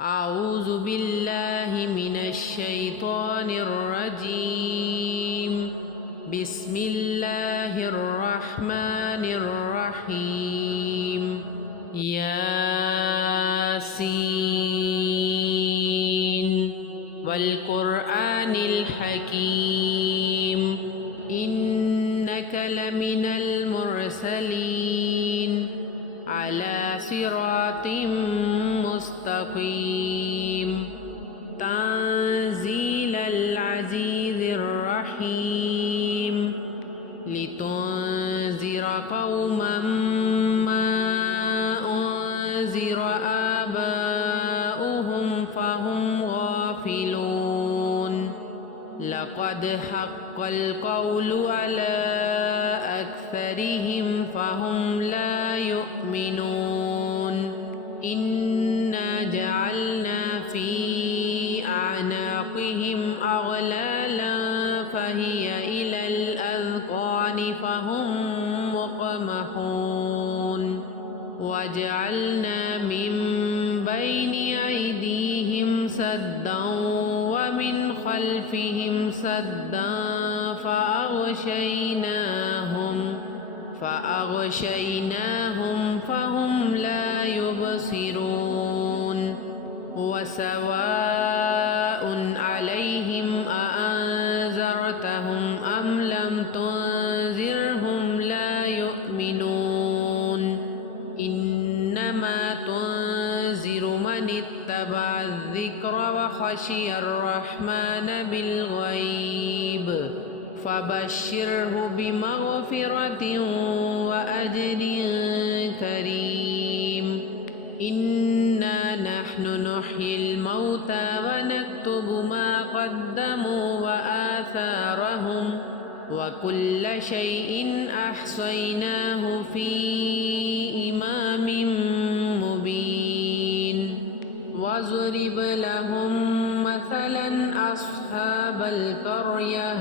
أعوذ بالله من الشيطان الرجيم. بسم الله الرحمن الرحيم. ياسين والقرآن الحكيم إنك لمن المرسلين على صراط مستقيم تنزيل العزيز الرحيم لتنذر قوما ما أنذر آباؤهم فهم غافلون. لقد حق القول على أكثرهم فهم لا يؤمنون. إنا جعلنا في أعناقهم أغلالا فهي إلى الأذقان فهم مقمحون. وجعلنا من بين أيديهم سدا ومن خلفهم سدا فأغشيناهم فهم لا يبصرون. وسواء عليهم أأنذرتهم أم لم تنذرهم لا يؤمنون. إنما تنذر من اتبع الذكر وخشي الرحمن بالغيب فبشره بمغفرة وأجر كريم. إنا نحن نحيي الموتى ونكتب ما قدموا وآثارهم وكل شيء أحصيناه في إمام مبين. واضرب لهم مثلا أصحاب القرية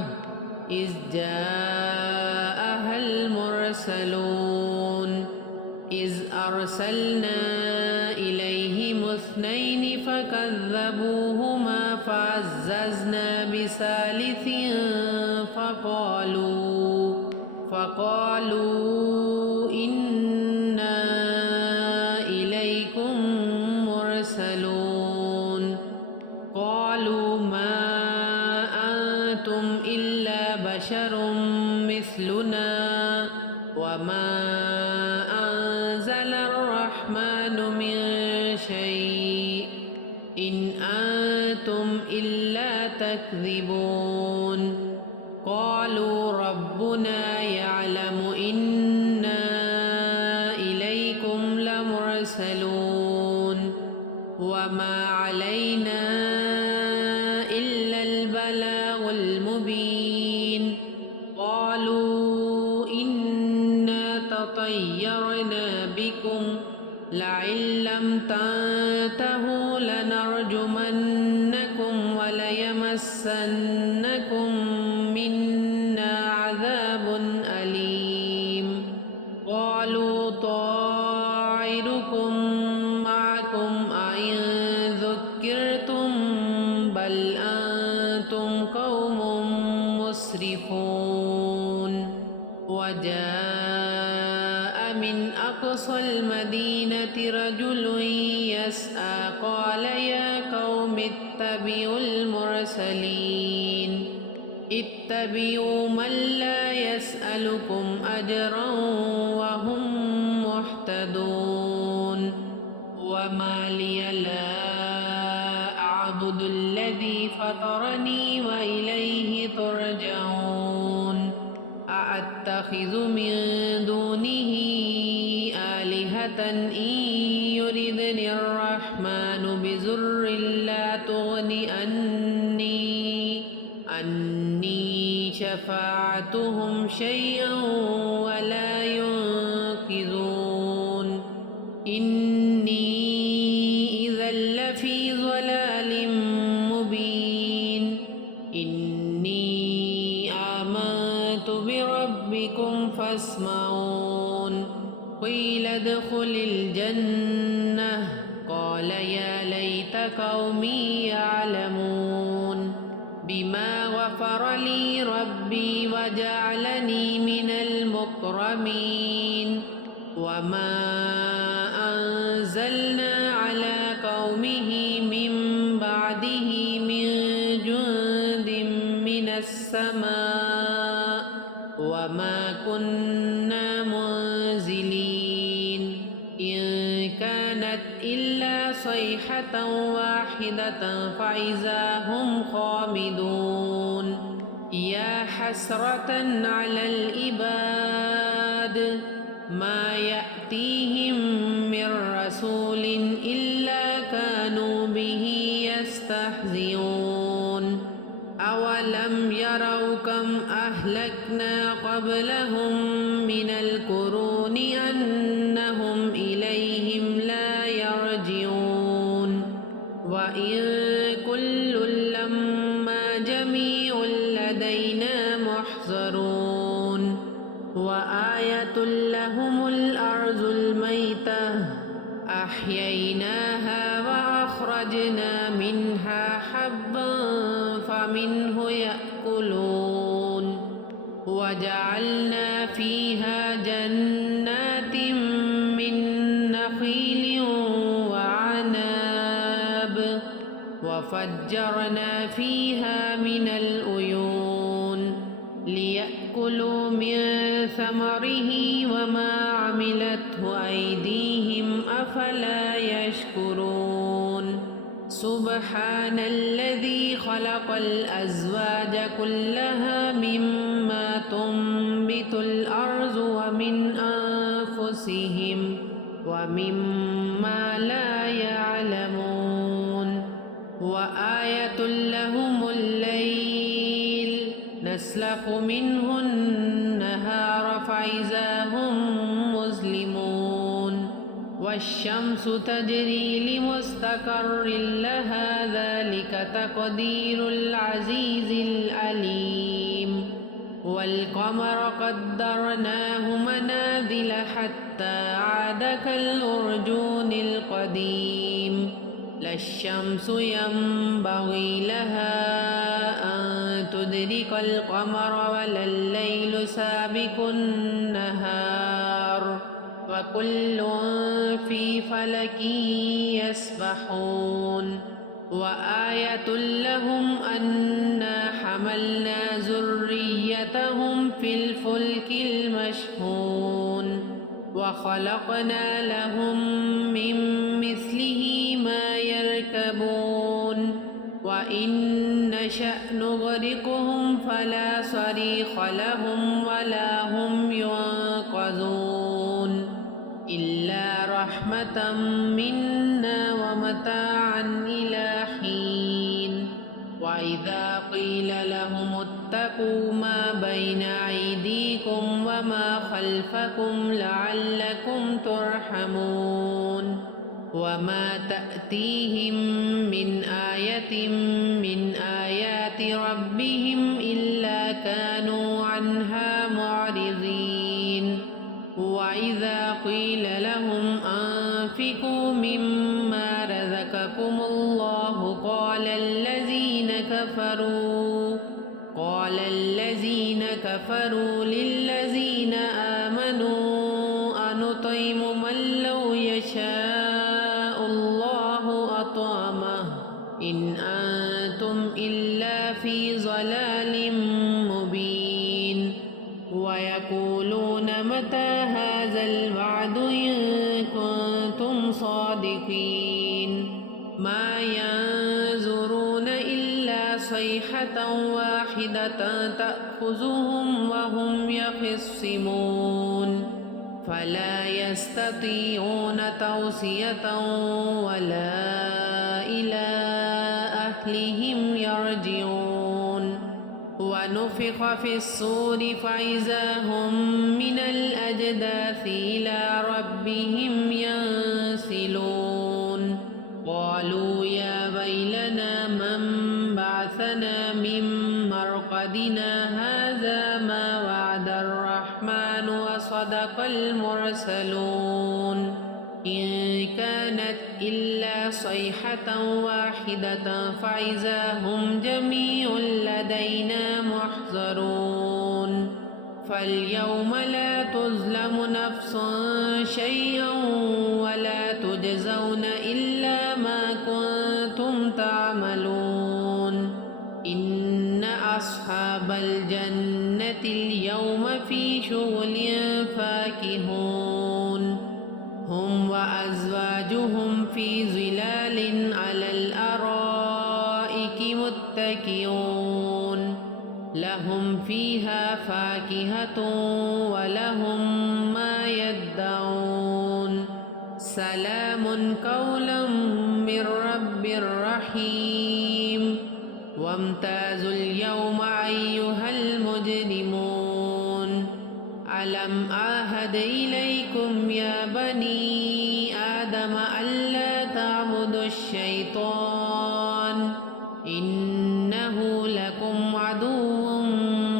إذ جاءها المرسلون إذ أرسلنا إليهم اثنين فكذبوهما فعززنا بثالث فقالوا إنا إليكم مرسلون. قالوا ما أنتم إلا بشر مثلنا وما أنزل الرحمن من شيء إن أنتم إلا تكذبون. قالوا ربنا يعلم إنا إليكم لمرسلون وما علينا إلا البلاغ المبين. قالوا إنا تطيرنا بكم لئن لم تنتهوا لنرجمنكم وليمسنكم منا عذاب أليم. قالوا طائركم معكم أئن ذكرتم بل أنتم قوم مسرفون. وجاء من أقصى المدينة رجل يسعى قال يا قوم اتبعوا المرسلين اتبعوا من لا يسألكم أجرا وهم مهتدون. وما لي لا أعبد الذي فطرني وإليه ترجعون. أأتخذ من دونه آلهة إن يردني الرحمن بضر لا تغن عني شفاعتهم شيئا ولا ينقذون. إني إذا لفي ضلال مبين. إني آمنت بربكم فاسمعون. قيل ادخل الجنة قال يا ليت قوم يعلمون بما غفر لي ربي وجعلني من المكرمين وما أنزلنا على قومه من بعده من جند من السماء وما كنا منزلين إن كانت إلا صيحة واحدة فإذا هم خامدون يا حسرة على العباد ما يأتيهم من رسول إلا كانوا به يستهزئون أولم يروا كم أهلكنا قبلهم من القرون أنهم إليهم لا يرجعون وإن كل لما جميع لدينا محضرون وآية لهم الأرض الميتة أحييناها وأخرجنا منها حبا فمنه يأكلون وجعلنا فيها جنات من نخيل وعناب وفجرنا فيها من العيون ليأكلوا من ثمره وما عملته أيديهم أفلا يشكرون سبحان الذي خلق الأزواج كلها مما تنبت الأرض ومن أنفسهم ومما لا يعلمون وآية لهم الليل نسلخ منه النهار فإذا هم مظلمون والشمس تجري لمستقر لها ذلك تقدير العزيز العليم والقمر قدرناه منازل حتى عاد كالأرجون القديم لا الشمس ينبغي لها أن تدرك القمر ولا الليل سابق النهار وكل في فلك يسبحون وآية لهم أنا حملنا ذريتهم في الفلك المشحون وخلقنا لهم من مثله ما يركبون وإن نشأ نغرقهم فلا صريخ لهم ولا هم ينقذون إلا رحمة منا ومتاعا إلى حين وإذا قيل لهم اتقوا ما بين أيديكم وما خلفكم لعلكم ترحمون وما تأتيهم من آية من آيات ربهم إلا كانوا عنها معرضين وإذا قيل لهم أنفقوا مما رزقكم الله قال الذين كفروا للذين آمنوا أنطعم من لو يشاء الله أطعمه إن أنتم إلا في ضلال مبين ويقولون متى هذا الوعد إن كنتم صادقين ما ينظرون إلا صيحة واحدة تأخذهم وهم يخصمون فلا يستطيعون توصية ولا إلى أهلهم يرجعون ونفخ في الصور فإذا هم من الأجداث إلى ربهم ينسلون قالوا يا ويلنا من بعثنا من مرقدنا هذا ما وعد الرحمن وصدق المرسلون إن كانت إلا صيحة واحدة فإذا هم جميع لدينا محضرون فاليوم لا تظلم نفس شيئا ولا تجزون إلا ما كنتم تعملون إن أصحاب الجنة اليوم في شغل فاكهون هم وأزواجهم في ظلال على الأرائك متكئون لهم فيها فاكهة ولهم ما يدعون سلام قولا من رب رحيم وامتازوا اليوم أيها المجرمون ألم أعهد إليكم يا بني آدم ألا تعبدوا الشيطان إنه لكم عدو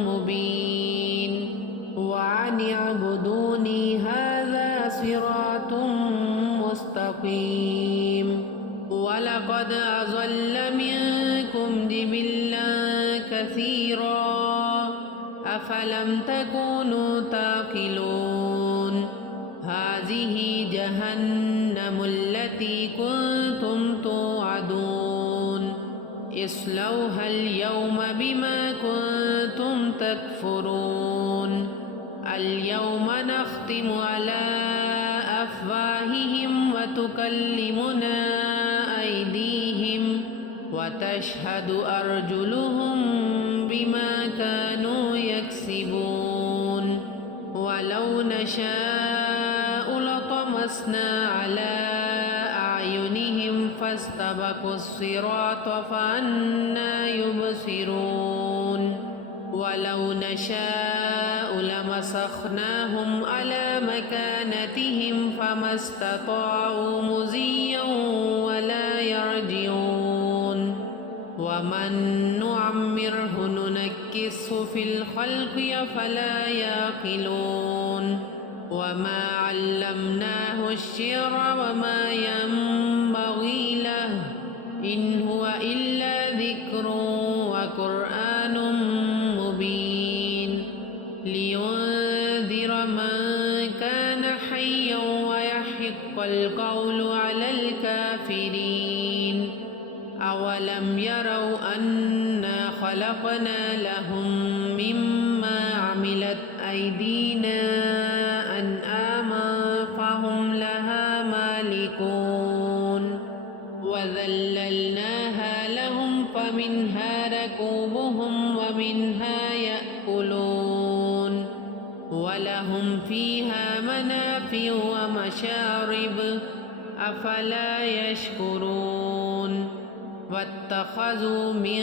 مبين وأن اعبدوني هذا صراط مستقيم ولقد أضل منكم جبلا كثيرا أفلم تكونوا تعقلون هذه جهنم التي كنتم توعدون اصلوها اليوم بما كنتم تكفرون اليوم نختم على أفواههم وتكلمنا أيديهم وتشهد أرجلهم بما كانوا يكسبون ولو نشاء لطمسنا على أعينهم فاستبقوا الصراط فأنى يبصرون ولو نشاء لمسخناهم على مكانتهم فما استطاعوا مضيا ولا يرجعون ومن نعمره ننكسه في الخلق أفلا يعقلون وما علمناه الشعر وما ينبغي له إن هو إلا ذكر وقرآن مبين لينذر من كان حيا ويحق القول على الكافرين أولم يروا أنا خلقنا لهم مما عملت أيدينا أنعاما فهم لها مالكون وذللناها لهم فمنها ركوبهم ومنها يأكلون ولهم فيها منافع ومشارب أفلا يشكرون واتخذوا من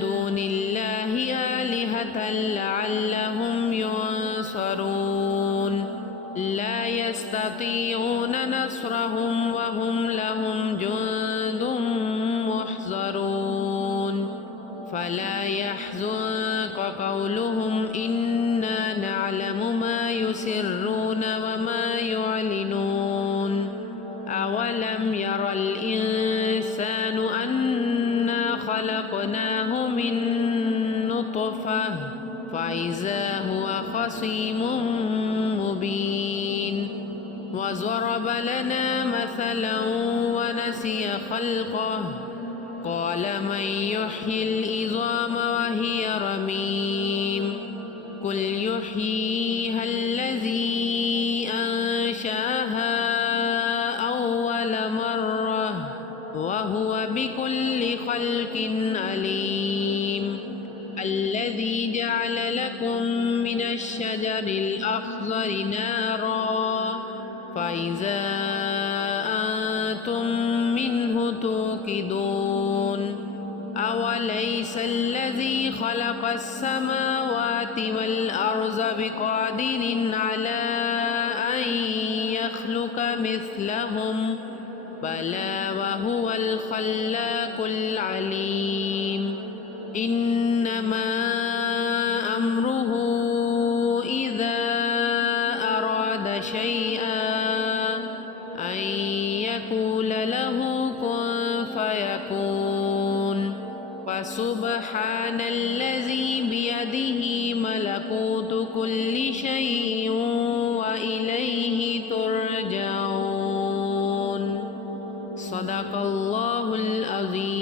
دون الله آلهة لعلهم ينصرون لا يستطيعون نصرهم وهم لهم جند محضرون فلا يحزنك قولهم إنا نعلم ما يسرون وما يعلنون أولم ير الإنسان أنا خلقناه من نطفة فإذا هو خصيم مبين وضرب لنا مثلا ونسي خلقه قال من يحيي العظام وهي رميم قل يحييها الذي أنشأها أول مرة وهو بكل خلق عليم الذي جعل لكم من الشجر الأخضر نارا فإذا أنتم منه توقدون أوليس الذي خلق السماوات والأرض بقادر على أن يخلق مثلهم بلى وهو الخلاق العليم إنما أمره إذا أراد شيئا أن يقول له ترجعون فسبحان الذي بيده ملكوت كل شيء وإليه ترجعون صدق الله العظيم